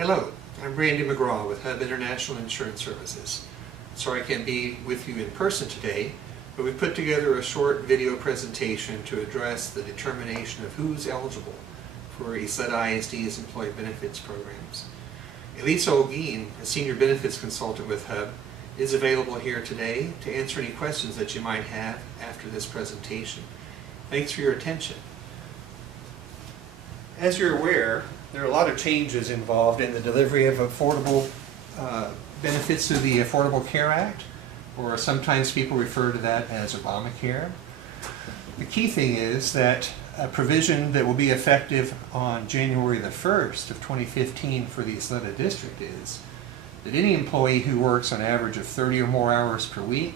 Hello, I'm Randy McGraw with Hub International Insurance Services. Sorry I can't be with you in person today, but we put together a short video presentation to address the determination of who's eligible for Ysleta ISD's employee benefits programs. Elisa Olguin, a senior benefits consultant with Hub, is available here today to answer any questions that you might have after this presentation. Thanks for your attention. As you're aware, there are a lot of changes involved in the delivery of affordable benefits through the Affordable Care Act, or sometimes people refer to that as Obamacare. The key thing is that a provision that will be effective on January the 1st of 2015 for the Ysleta District is that any employee who works on average of 30 or more hours per week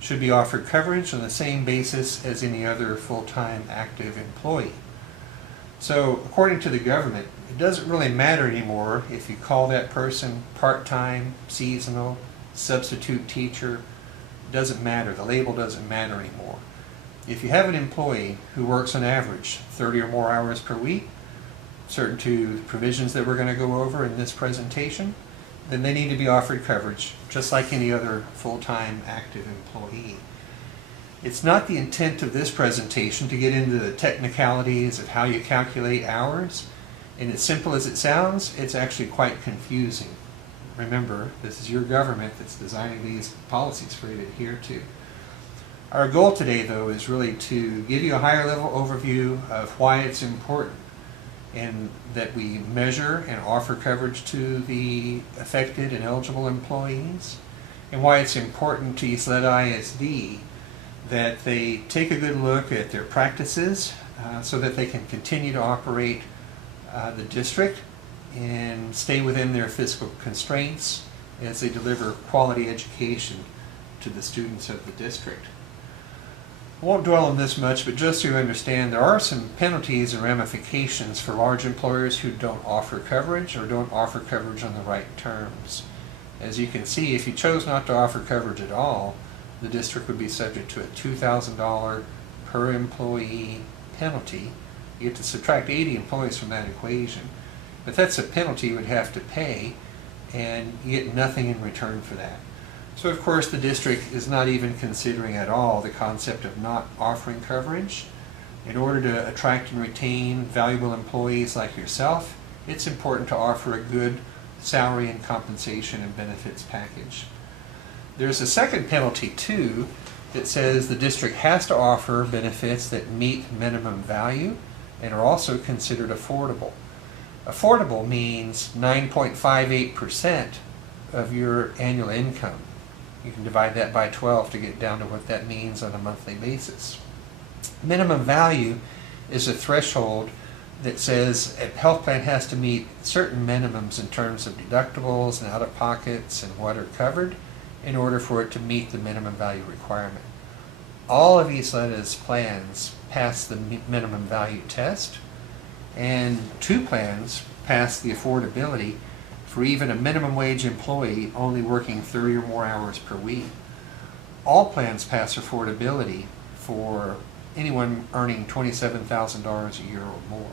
should be offered coverage on the same basis as any other full-time active employee. So, according to the government, it doesn't really matter anymore if you call that person part-time, seasonal, substitute teacher. It doesn't matter. The label doesn't matter anymore. If you have an employee who works on average 30 or more hours per week, certain to provisions that we're going to go over in this presentation, then they need to be offered coverage just like any other full-time active employee. It's not the intent of this presentation to get into the technicalities of how you calculate hours, and as simple as it sounds, it's actually quite confusing. Remember, this is your government that's designing these policies for you to adhere to. Our goal today, though, is really to give you a higher level overview of why it's important and that we measure and offer coverage to the affected and eligible employees, and why it's important to Ysleta ISD that they take a good look at their practices so that they can continue to operate the district and stay within their fiscal constraints as they deliver quality education to the students of the district. I won't dwell on this much, but just so you understand, there are some penalties and ramifications for large employers who don't offer coverage or don't offer coverage on the right terms. As you can see, if you chose not to offer coverage at all, the district would be subject to a $2,000 per employee penalty. You get to subtract 80 employees from that equation. But that's a penalty you would have to pay, and you get nothing in return for that. So of course the district is not even considering at all the concept of not offering coverage. In order to attract and retain valuable employees like yourself, it's important to offer a good salary and compensation and benefits package. There's a second penalty too that says the district has to offer benefits that meet minimum value and are also considered affordable. Affordable means 9.58% of your annual income. You can divide that by 12 to get down to what that means on a monthly basis. Minimum value is a threshold that says a health plan has to meet certain minimums in terms of deductibles and out-of-pockets and what are covered in order for it to meet the minimum value requirement. All of Ysleta's plans pass the minimum value test, and 2 plans pass the affordability for even a minimum wage employee only working 30 or more hours per week. All plans pass affordability for anyone earning $27,000 a year or more.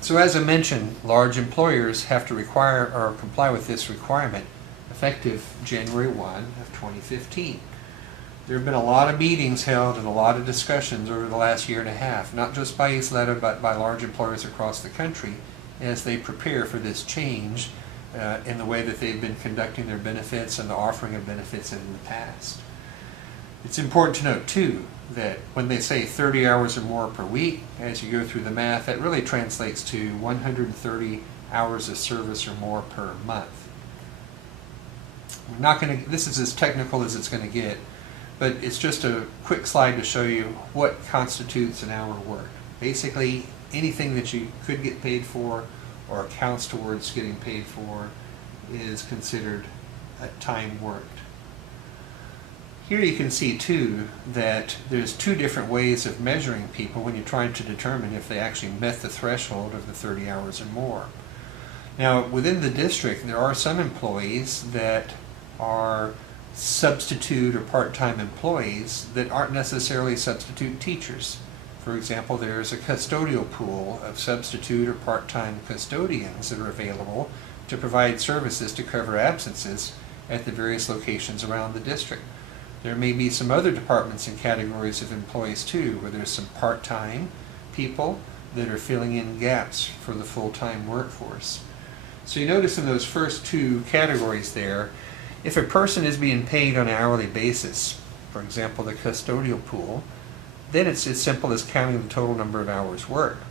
So as I mentioned, large employers have to require or comply with this requirement effective January 1 of 2015. There have been a lot of meetings held and a lot of discussions over the last year and a half, not just by Ysleta but by large employers across the country as they prepare for this change in the way that they've been conducting their benefits and the offering of benefits in the past. It's important to note too that when they say 30 hours or more per week, as you go through the math, that really translates to 130 hours of service or more per month. This is as technical as it's going to get, but it's just a quick slide to show you what constitutes an hour worked. Basically, anything that you could get paid for or counts towards getting paid for is considered a time worked. Here you can see too that there's 2 different ways of measuring people when you're trying to determine if they actually met the threshold of the 30 hours or more. Now within the district there are some employees that are substitute or part-time employees that aren't necessarily substitute teachers. For example, there's a custodial pool of substitute or part-time custodians that are available to provide services to cover absences at the various locations around the district. There may be some other departments and categories of employees too, where there's some part-time people that are filling in gaps for the full-time workforce. So you notice in those first two categories there, if a person is being paid on an hourly basis, for example the custodial pool, then it's as simple as counting the total number of hours worked.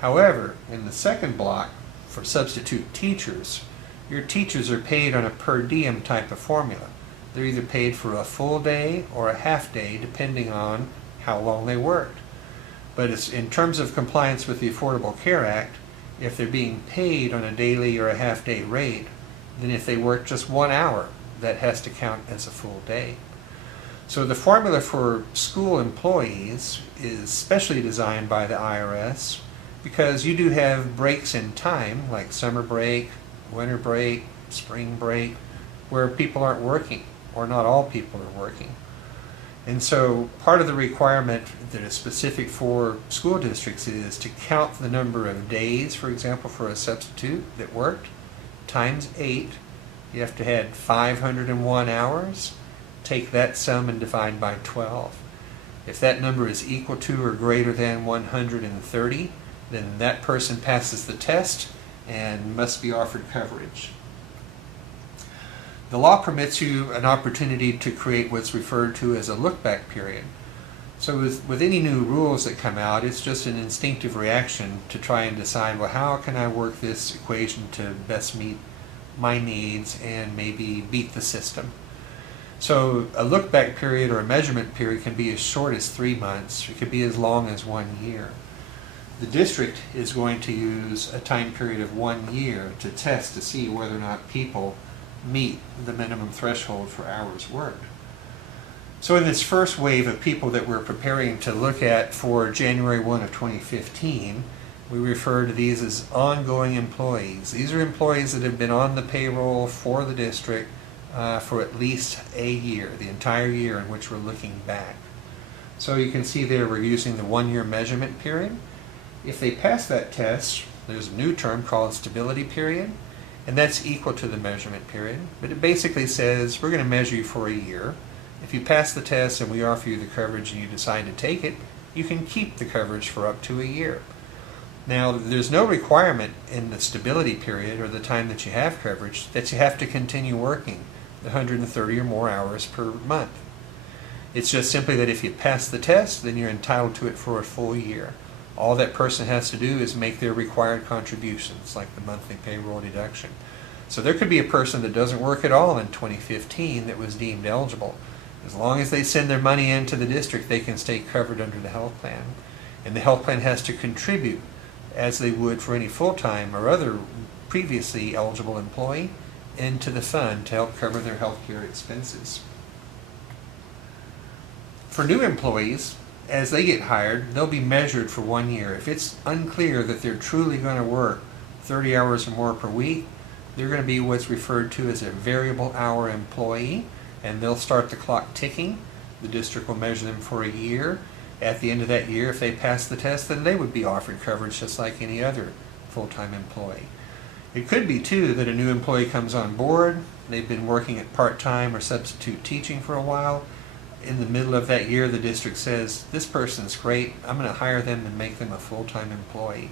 However, in the second block, for substitute teachers, your teachers are paid on a per diem type of formula. They're either paid for a full day or a half day, depending on how long they worked. But it's in terms of compliance with the Affordable Care Act, if they're being paid on a daily or a half day rate, then if they work just 1 hour, that has to count as a full day. So the formula for school employees is specially designed by the IRS because you do have breaks in time, like summer break, winter break, spring break, where people aren't working, or not all people are working. And so part of the requirement that is specific for school districts is to count the number of days, for example, for a substitute that worked, times 8. You have to add 501 hours. Take that sum and divide by 12. If that number is equal to or greater than 130, then that person passes the test and must be offered coverage. The law permits you an opportunity to create what's referred to as a look-back period. So with any new rules that come out, it's just an instinctive reaction to try and decide, well, how can I work this equation to best meet my needs and maybe beat the system? So a look-back period or a measurement period can be as short as 3 months. It could be as long as 1 year. The district is going to use a time period of 1 year to test to see whether or not people meet the minimum threshold for hours worked. So in this first wave of people that we're preparing to look at for January 1 of 2015, we refer to these as ongoing employees. These are employees that have been on the payroll for the district for at least a year, the entire year in which we're looking back. So you can see there we're using the 1 year measurement period. If they pass that test, there's a new term called stability period, and that's equal to the measurement period. But it basically says we're going to measure you for a year. If you pass the test and we offer you the coverage and you decide to take it, you can keep the coverage for up to a year. Now, there's no requirement in the stability period or the time that you have coverage that you have to continue working the 130 or more hours per month. It's just simply that if you pass the test, then you're entitled to it for a full year. All that person has to do is make their required contributions, like the monthly payroll deduction. So there could be a person that doesn't work at all in 2015 that was deemed eligible. As long as they send their money into the district, they can stay covered under the health plan. And the health plan has to contribute, as they would for any full-time or other previously eligible employee, into the fund to help cover their health care expenses. For new employees, as they get hired, they'll be measured for 1 year. If it's unclear that they're truly going to work 30 hours or more per week, they're going to be what's referred to as a variable hour employee, and they'll start the clock ticking. The district will measure them for a year. At the end of that year, if they pass the test, then they would be offered coverage just like any other full-time employee. It could be, too, that a new employee comes on board, they've been working at part-time or substitute teaching for a while. In the middle of that year, the district says, this person's great, I'm going to hire them and make them a full-time employee.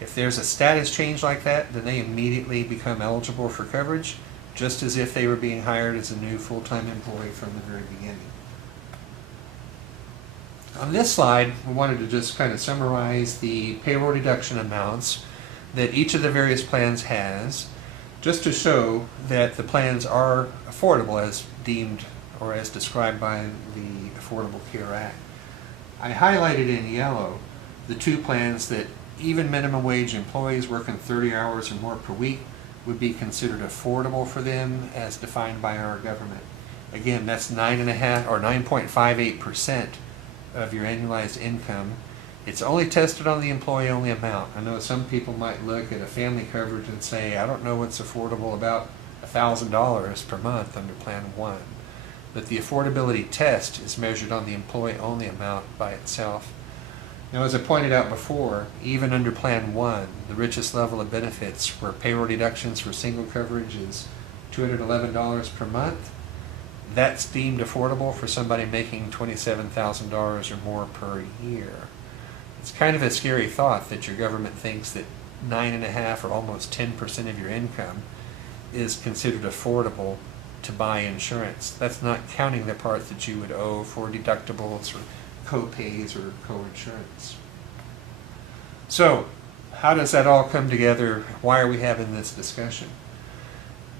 If there's a status change like that, then they immediately become eligible for coverage, just as if they were being hired as a new full-time employee from the very beginning. On this slide, we wanted to just kind of summarize the payroll deduction amounts that each of the various plans has, just to show that the plans are affordable as deemed or as described by the Affordable Care Act. I highlighted in yellow the two plans that even minimum wage employees working 30 hours or more per week would be considered affordable for them as defined by our government. Again, that's 9.5 or 9.58% of your annualized income. It's only tested on the employee-only amount. I know some people might look at a family coverage and say, I don't know what's affordable about $1,000 per month under Plan 1. But the affordability test is measured on the employee-only amount by itself. Now, as I pointed out before, even under Plan 1, the richest level of benefits where payroll deductions for single coverage is $211 per month, that's deemed affordable for somebody making $27,000 or more per year. It's kind of a scary thought that your government thinks that 9.5% or almost 10% of your income is considered affordable to buy insurance. That's not counting the part that you would owe for deductibles or co-pays or co-insurance. So, how does that all come together? Why are we having this discussion?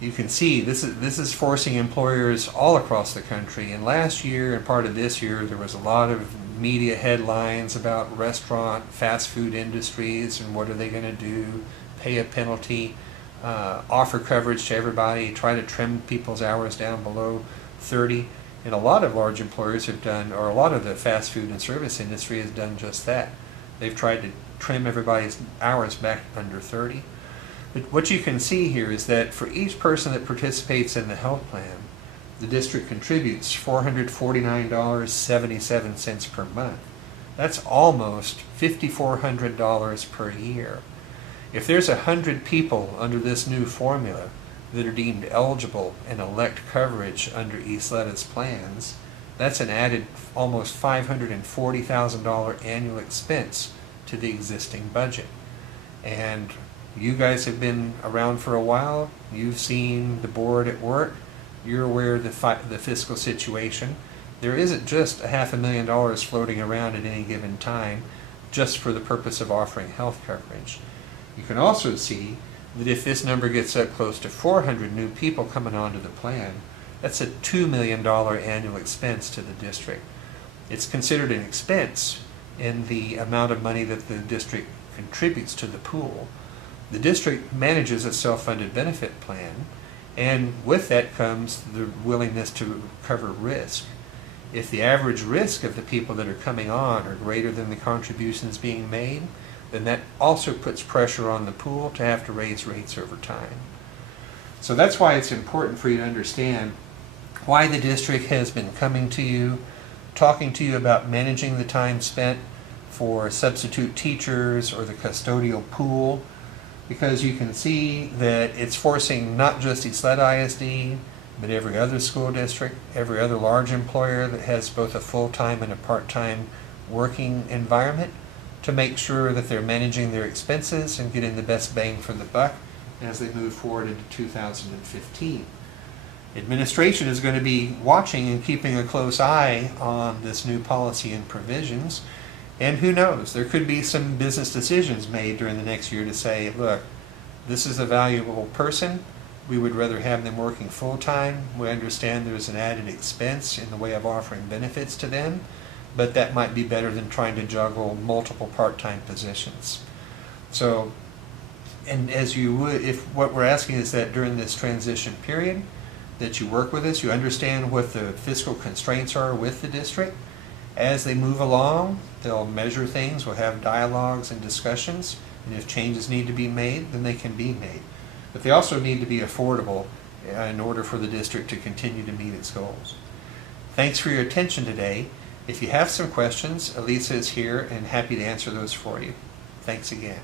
You can see this is forcing employers all across the country. And last year and part of this year, there was a lot of media headlines about restaurant, fast food industries, and what are they going to do, pay a penalty, offer coverage to everybody, try to trim people's hours down below 30. And a lot of large employers have done, or a lot of the fast food and service industry has done just that. They've tried to trim everybody's hours back under 30. But what you can see here is that for each person that participates in the health plan, the district contributes $449.77 per month. That's almost $5,400 per year. If there's 100 people under this new formula that are deemed eligible and elect coverage under Isletta's plans, that's an added almost $540,000 annual expense to the existing budget. And you guys have been around for a while. You've seen the board at work. You're aware of the fiscal situation. There isn't just $500,000 floating around at any given time just for the purpose of offering health coverage. You can also see that if this number gets up close to 400 new people coming onto the plan, that's a $2 million annual expense to the district. It's considered an expense in the amount of money that the district contributes to the pool. The district manages a self-funded benefit plan, and with that comes the willingness to cover risk. If the average risk of the people that are coming on are greater than the contributions being made, then that also puts pressure on the pool to have to raise rates over time. So that's why it's important for you to understand why the district has been coming to you, talking to you about managing the time spent for substitute teachers or the custodial pool, because you can see that it's forcing not just Isletta ISD, but every other school district, every other large employer that has both a full-time and a part-time working environment to make sure that they're managing their expenses and getting the best bang for the buck as they move forward into 2015. Administration is going to be watching and keeping a close eye on this new policy and provisions. And who knows, there could be some business decisions made during the next year to say, look, this is a valuable person. We would rather have them working full-time. We understand there's an added expense in the way of offering benefits to them, but that might be better than trying to juggle multiple part-time positions. So, and as you would, if what we're asking is that during this transition period, that you work with us, you understand what the fiscal constraints are with the district. As they move along, they'll measure things, we'll have dialogues and discussions, and if changes need to be made, then they can be made. But they also need to be affordable in order for the district to continue to meet its goals. Thanks for your attention today. If you have some questions, Elisa is here and happy to answer those for you. Thanks again.